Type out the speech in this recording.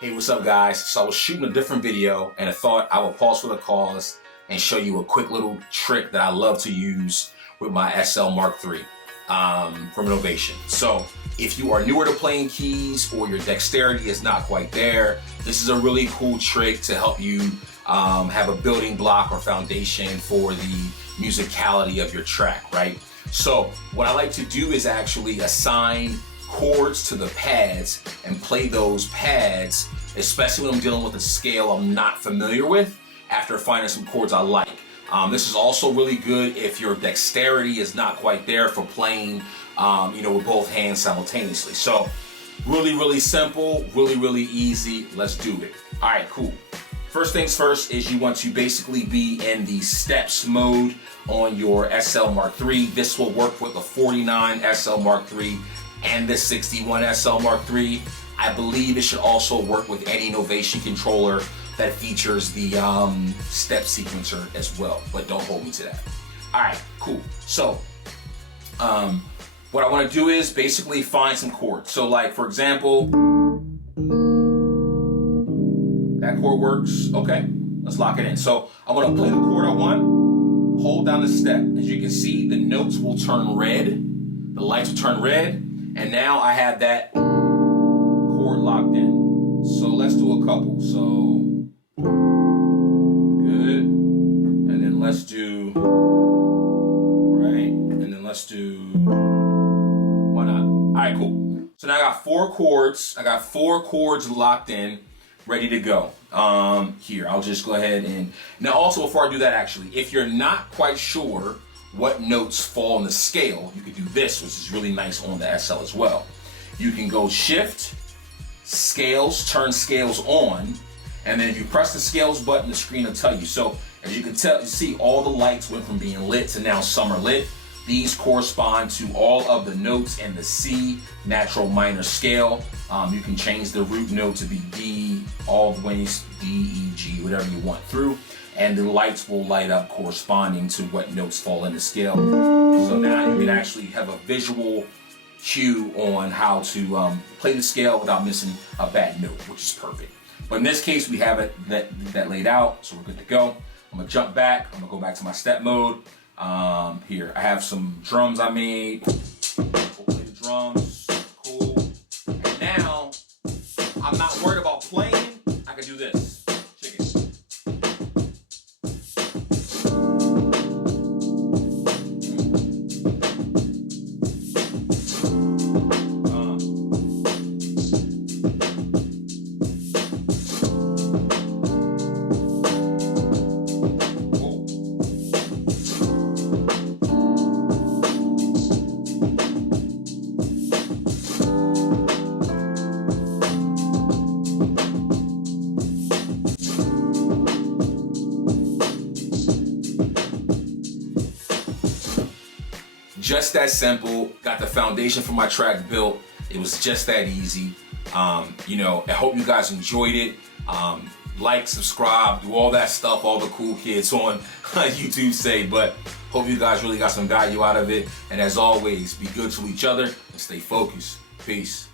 Hey, what's up guys? So I was shooting a different video and I thought I would pause for the cause and show you a quick little trick that I love to use with my SLMKIII from Novation. So if you are newer to playing keys or your dexterity is not quite there, this is a really cool trick to help you have a building block or foundation for the musicality of your track, right? So what I like to do is actually assign chords to the pads and play those pads, especially when I'm dealing with a scale I'm not familiar with, after finding some chords I like. This is also really good if your dexterity is not quite there for playing with both hands simultaneously. So really simple, really easy. Let's do it. All right, cool. First things first is you want to basically be in the steps mode on your SLMKIII. This will work with the 49 SLMKIII and the 61 SLMKIII. I believe it should also work with any Novation controller that features the step sequencer as well, but don't hold me to that. All right, cool. So what I want to do is basically find some chords. So like, for example, that chord works. Okay, let's lock it in. So I want to play the chord I want, hold down the step. As you can see, the notes will turn red, the lights will turn red, and now I have that chord locked in. So let's do a couple. So good, and then let's do right, and then let's do, why not? All right, cool. So now I got four chords. I got four chords locked in, ready to go. Here, I'll just go ahead and, now also before I do that, actually, if you're not quite sure what notes fall in the scale, you could do this, which is really nice on the SL as well. You can go shift, scales, turn scales on, and then if you press the scales button, the screen will tell you. So as you can tell, you see all the lights went from being lit to now some are lit. These correspond to all of the notes in the C natural minor scale. You can change the root note to be D, all the ways D, E, G, whatever you want through. And the lights will light up corresponding to what notes fall in the scale. So now you can actually have a visual cue on how to play the scale without missing a bad note, which is perfect. But in this case, we have it that laid out, so we're good to go. I'm gonna jump back, I'm gonna go back to my step mode. Here, I have some drums I made. We'll play the drums, cool. And now, I'm not worried about playing, I can do this. Check it. Just that simple. Got the foundation for my track built. It was just that easy. I hope you guys enjoyed it. Like, subscribe, do all that stuff all the cool kids on YouTube say, but hope you guys really got some value out of it. And as always, be good to each other and stay focused. Peace.